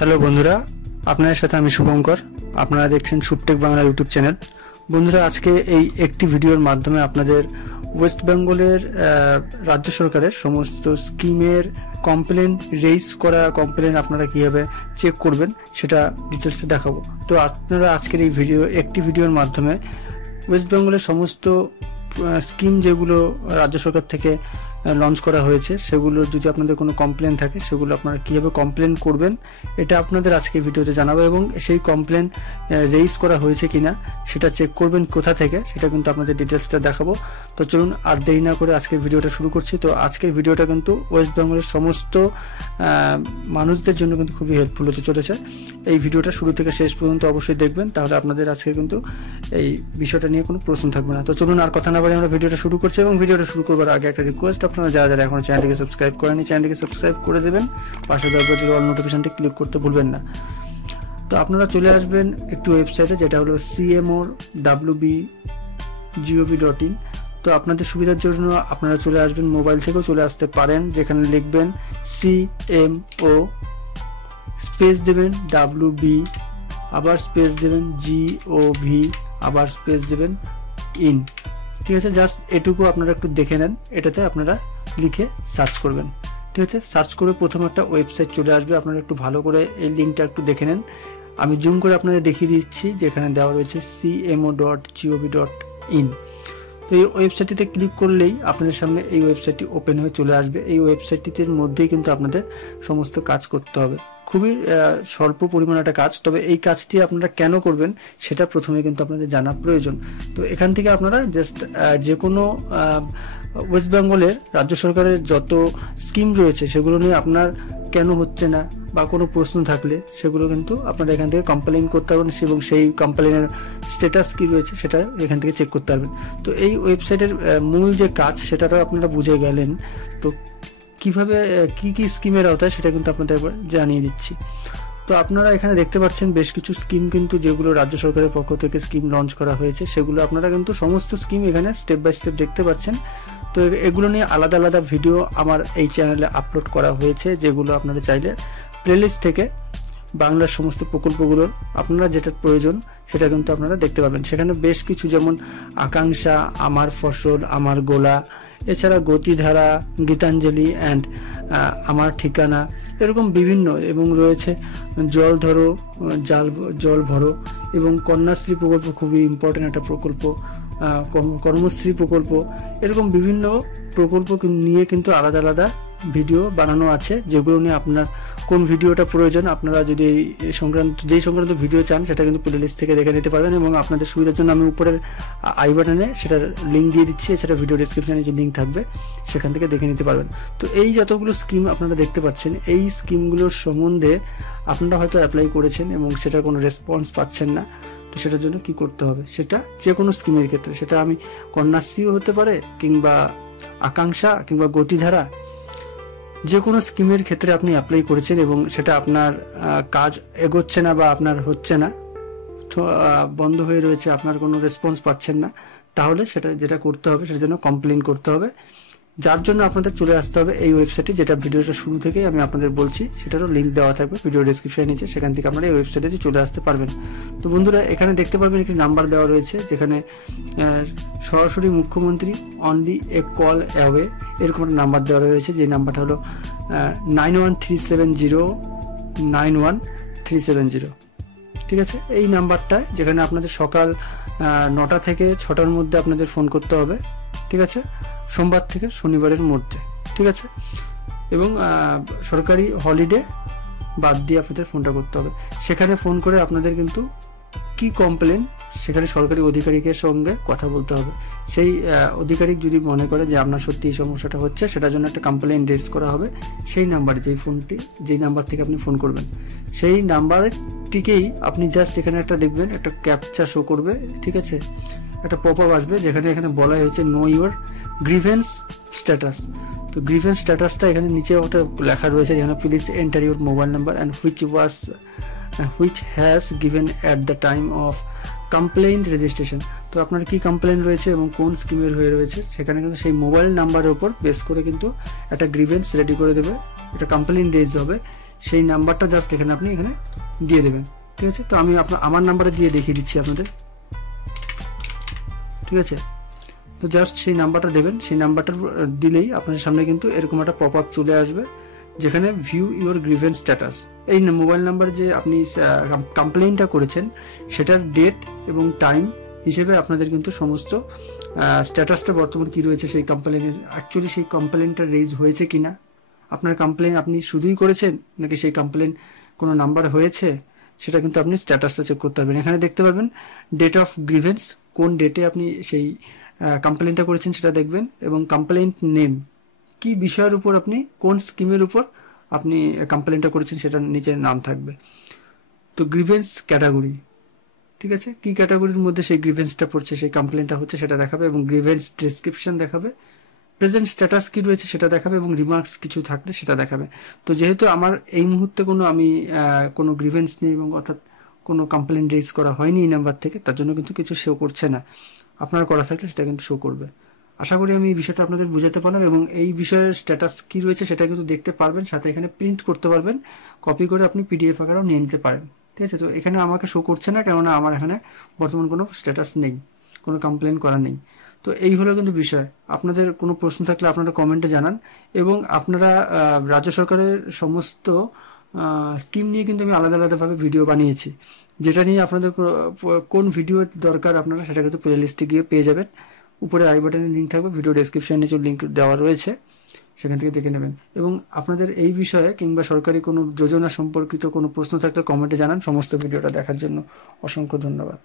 Hello বন্ধুরা, আপনাদের সাথে আমি শুভঙ্কর। আপনারা দেখছেন শুভটেক বাংলা ইউটিউব চ্যানেল। বন্ধুরা, আজকে এই একটি ভিডিওর মাধ্যমে আপনাদের ওয়েস্ট বেঙ্গলের রাজ্য সরকারের সমস্ত স্কিমের কমপ্লেন রেইজ করা কমপ্লেন আপনারা কীভাবে চেক করবেন সেটা ডিটেলসে দেখাবো। তো আপনারা আজকের এই একটি ভিডিওর মাধ্যমে ওয়েস্ট বেঙ্গলের সমস্ত স্কিম যেগুলো রাজ্য সরকার থেকে লঞ্চ করা হয়েছে সেগুলো যদি আপনাদের কোনো কমপ্লেন থাকে সেগুলো আপনারা কীভাবে কমপ্লেন করবেন এটা আপনাদের আজকে ভিডিওতে জানাবো, এবং সেই কমপ্লেন রেইজ করা হয়েছে কিনা সেটা চেক করবেন কোথা থেকে সেটা কিন্তু আপনাদের ডিটেলসটা দেখাবো। তো চলুন আর দেরি না করে আজকের ভিডিওটা শুরু করছি। তো আজকের ভিডিওটা কিন্তু ওয়েস্ট বেঙ্গলের সমস্ত মানুষদের জন্য কিন্তু খুবই হেল্পফুল হতে চলেছে। এই ভিডিওটা শুরু থেকে শেষ পর্যন্ত অবশ্যই দেখবেন, তাহলে আপনাদের আজকে কিন্তু এই বিষয়টা নিয়ে কোনো প্রশ্ন থাকবে না। তো চলুন আর কথা না বলে আমরা ভিডিওটা শুরু করছি, এবং ভিডিওটা শুরু করবার আগে একটা রিকোয়েস্ট, আপনারা যারা যারা এখনো চ্যানেলটিকে সাবস্ক্রাইব করেনি চ্যানেলটিকে সাবস্ক্রাইব করে দেবেন, পাশে দেওয়া অল নোটিফিকেশনটি ক্লিক করতে ভুলবেন না। তো আপনারা চলে আসবেন একটি ওয়েবসাইটে, যেটা হলো cmor.wb.gov.in। তো আপনাদের সুবিধার জন্য আপনারা চলে আসবেন, মোবাইল থেকেও চলে আসতে পারেন, যেখানে লিখবেন CMO স্পেস দেবেন WB, আবার স্পেস দেবেন GOV, আবার স্পেস দেবেন ইন। ঠিক আছে, জাস্ট এটুকু আপনারা একটু দেখে নেন, এটাতে আপনারা লিখে সার্চ করবেন। ঠিক আছে, সার্চ করে প্রথমে একটা ওয়েবসাইট চলে আসবে, আপনারা একটু ভালো করে এই লিঙ্কটা একটু দেখে নেন। আমি জুম করে আপনাদের দেখিয়ে দিচ্ছি, যেখানে দেওয়া রয়েছে cmo.gov.in। তো এই ওয়েবসাইটটিতে ক্লিক করলেই আপনাদের সামনে এই ওয়েবসাইটটি ওপেন হয়ে চলে আসবে। এই ওয়েবসাইটটির মধ্যেই কিন্তু আপনাদের সমস্ত কাজ করতে হবে, খুবই স্বল্প পরিমাণ একটা কাজ, তবে এই কাজটি আপনারা কেন করবেন সেটা প্রথমে কিন্তু আপনাদের জানা প্রয়োজন। তো এখান থেকে আপনারা জাস্ট যে কোনো ওয়েস্ট বেঙ্গলের রাজ্য সরকারের যত স্কিম রয়েছে সেগুলো নিয়ে আপনার কেন হচ্ছে না বা কোনো প্রশ্ন থাকলে সেগুলো কিন্তু আপনারা এখান থেকে কমপ্লেন করতে পারবেন, এবং সেই কমপ্লেনের স্ট্যাটাস কী রয়েছে সেটা এখান থেকে চেক করতে পারবেন। তো এই ওয়েবসাইটের মূল যে কাজ সেটাও আপনারা বুঝে গেলেন। তো কিভাবে কি কি স্কিমের আওতায় সেটা কিন্তু আপনাদের একবার জানিয়ে দিচ্ছি। তো আপনারা এখানে দেখতে পাচ্ছেন বেশ কিছু স্কিম কিন্তু যেগুলো রাজ্য সরকারের পক্ষ থেকে স্কিম লঞ্চ করা হয়েছে, সেগুলো আপনারা কিন্তু সমস্ত স্কিম এখানে স্টেপ বাই স্টেপ দেখতে পাচ্ছেন। তো এগুলো নিয়ে আলাদা আলাদা ভিডিও আমার এই চ্যানেলে আপলোড করা হয়েছে, যেগুলো আপনারা চাইলে প্লেলিস্ট থেকে বাংলার সমস্ত প্রকল্পগুলোর আপনারা যেটা প্রয়োজন সেটা কিন্তু আপনারা দেখতে পাবেন। সেখানে বেশ কিছু, যেমন আকাঙ্ক্ষা, আমার ফসল, আমার গোলা, এছাড়া গতিধারা, গীতাঞ্জলি অ্যান্ড আমার ঠিকানা, এরকম বিভিন্ন, এবং রয়েছে জল ধরো জল ভরো, এবং কন্যাশ্রী প্রকল্প খুবই ইম্পর্টেন্ট একটা প্রকল্প, কর্মশ্রী প্রকল্প, এরকম বিভিন্ন প্রকল্প নিয়ে কিন্তু আলাদা আলাদা ভিডিও বানানো আছে, যেগুলো নিয়ে আপনার কোন ভিডিওটা প্রয়োজন আপনারা যদি এই সংক্রান্ত ভিডিও চান সেটা কিন্তু প্লেলিস্ট থেকে দেখে নিতে পারবেন, এবং আপনাদের সুবিধার জন্য আমি উপরের আই বাটনে সেটার লিঙ্ক দিয়ে দিচ্ছি, এছাড়া ভিডিও ডেসক্রিপশনে যে লিঙ্ক থাকবে সেখান থেকে দেখে নিতে পারবেন। তো এই যতগুলো স্কিম আপনারা দেখতে পাচ্ছেন, এই স্কিমগুলোর সম্বন্ধে আপনারা হয়তো অ্যাপ্লাই করেছেন এবং সেটার কোনো রেসপন্স পাচ্ছেন না। তো সেটার জন্য কি করতে হবে, সেটা যে কোনো স্কিমের ক্ষেত্রে, সেটা আমি কন্যাশ্রীও হতে পারে, কিংবা আকাঙ্ক্ষা, কিংবা গতিধারা, যে কোনো স্কিমের ক্ষেত্রে আপনি অ্যাপ্লাই করেছেন এবং সেটা আপনার কাজ এগোচ্ছে না বা আপনার হচ্ছে না, বন্ধ হয়ে রয়েছে, আপনার কোনো রেসপন্স পাচ্ছেন না, তাহলে সেটা যেটা করতে হবে সেটার জন্য কমপ্লেন করতে হবে, যার জন্য আপনাদের চলে আসতে হবে এই ওয়েবসাইটে, যেটা ভিডিওটা শুরু থেকেই আমি আপনাদের বলছি, সেটারও লিঙ্ক দেওয়া থাকবে ভিডিও ডেসক্রিপশনে নিচে, সেখান থেকে আপনারা এই ওয়েবসাইটে চলে আসতে পারবেন। তো বন্ধুরা, এখানে দেখতে পারবেন একটি নাম্বার দেওয়া রয়েছে, যেখানে সরাসরি মুখ্যমন্ত্রী অনলি এ কল অ্যাওয়ে এরকম একটা নাম্বার দেওয়া রয়েছে, যে নাম্বারটা হলো 9137091370। ঠিক আছে, এই নাম্বারটা, যেখানে আপনাদের সকাল 9টা থেকে 6টার মধ্যে আপনাদের ফোন করতে হবে। ঠিক আছে, সোমবার থেকে শনিবারের মধ্যে। ঠিক আছে, এবং সরকারি হলিডে বাদ দিয়ে আপনাদের ফোনটা করতে হবে। সেখানে ফোন করে আপনাদের কিন্তু কি কমপ্লেন, সেখানে সরকারি অধিকারিকের সঙ্গে কথা বলতে হবে। সেই অধিকারিক যদি মনে করে যে আপনার সত্যি এই সমস্যাটা হচ্ছে, সেটার জন্য একটা কমপ্লেন রেজ করা হবে সেই নাম্বারে, যেই নাম্বার থেকে আপনি ফোন করবেন সেই নাম্বারটিকেই আপনি জাস্ট এখানে একটা দেখবেন, একটা ক্যাপচা শো করবে। ঠিক আছে, একটা পপ আপ আসবে, এখানে বলা হয়েছে নো ইউর গ্রিভেন্স স্ট্যাটাস। তো গ্রিভেন্স স্ট্যাটাসটা এখানে নিচে ওটা লেখা রয়েছে, যেখানে please enter your mobile number and which has given at the time of complaint registration। তো আপনার কি কমপ্লেন রয়েছে এবং কোন স্কিমের হয়ে রয়েছে, সেখানে কিন্তু সেই মোবাইল নাম্বারের উপর বেস করে কিন্তু একটা গ্রিভেন্স রেডি করে দেবে, একটা কমপ্লেন রেজ হবে, সেই নাম্বারটা জাস্ট এখানে আপনি এখানে দিয়ে দেবেন। ঠিক আছে, তো আমি আমার নাম্বারে দিয়ে দেখিয়ে দিচ্ছি আপনাদের। ঠিক আছে, তো জাস্ট সেই নাম্বারটা দেবেন, সেই নাম্বারটা দিলেই আপনাদের সামনে কিন্তু এরকম একটা পপ আপ চলে আসবে যেখানে ভিউ ইউর গ্রিভেন্স স্ট্যাটাস। এই মোবাইল নাম্বার যে আপনি কমপ্লেইনটা করেছেন সেটার ডেট এবং টাইম হিসেবে আপনাদের কিন্তু সমস্ত স্ট্যাটাসটা বর্তমান কি রয়েছে সেই কমপ্লেনের, অ্যাকচুয়ালি সেই কমপ্লেনটা রেজ হয়েছে কিনা, আপনার কমপ্লেন আপনি শুধুই করেছেন নাকি সেই কমপ্লেন কোনো নাম্বার হয়েছে, সেটা কিন্তু আপনি স্ট্যাটাসটা চেক করতে পারবেন। এখানে দেখতে পারবেন ডেট অফ গ্রিভেন্স, কোন ডেটে আপনি সেই কমপ্লেনটা করেছেন সেটা দেখবেন, এবং কমপ্লেন্ট নেম, কি বিষয়ের উপর আপনি কোন স্কিমের উপর আপনি কমপ্লেনটা করেছেন সেটার নিচে নাম থাকবে। তো গ্রিভেন্স ক্যাটাগরি, ঠিক আছে, কি ক্যাটাগরির মধ্যে সেই গ্রিভেন্সটা পড়ছে, সেই কমপ্লেনটা হচ্ছে সেটা দেখাবে, এবং গ্রিভেন্স ডেসক্রিপশন দেখাবে, প্রেজেন্ট স্ট্যাটাস কি রয়েছে সেটা দেখাবে, এবং রিমার্কস কিছু থাকলে সেটা দেখাবে। তো যেহেতু আমার এই মুহূর্তে কোনো গ্রিভেন্স নেই, এবং অর্থাৎ কোনো কমপ্লেন রেজ করা হয়নি এই নাম্বার থেকে, তার জন্য কিন্তু কিছু শো করছে না। আপনার করা থাকলে সেটা কিন্তু শো করবে। আশা করি আমি এই বিষয়টা আপনাদের বুঝাতে পারলাম, এবং এই বিষয়ের স্ট্যাটাস কি রয়েছে সেটা কিন্তু দেখতে পারবেন, সাথে এখানে প্রিন্ট করতে পারবেন, কপি করে আপনি পিডিএফ আকারেও নিয়ে নিতে পারেন। ঠিক আছে, তো এখানে আমাকে শো করছে না, কেননা আমার এখানে বর্তমান কোনো স্ট্যাটাস নেই, কোনো কমপ্লেন করা নেই। তো এই হলো কিন্তু বিষয়। আপনাদের কোনো প্রশ্ন থাকলে আপনারা কমেন্টে জানান, এবং আপনারা রাজ্য সরকারের সমস্ত স্কিম নিয়ে কিন্তু আমি আলাদা আলাদাভাবে ভিডিও বানিয়েছি, যেটা নিয়ে আপনাদের কোন ভিডিও দরকার আপনারা সেটা কিন্তু প্লে লিস্টে গিয়ে পেয়ে যাবেন। উপরে আই বাটনে লিঙ্ক থাকবে, ভিডিও ডেসক্রিপশনে নিচে লিঙ্ক দেওয়া রয়েছে, সেখান থেকে দেখে নেবেন। এবং আপনাদের এই বিষয়ে কিংবা সরকারি কোনো যোজনা সম্পর্কিত কোনো প্রশ্ন থাকলে কমেন্টে জানান। সমস্ত ভিডিওটা দেখার জন্য অসংখ্য ধন্যবাদ।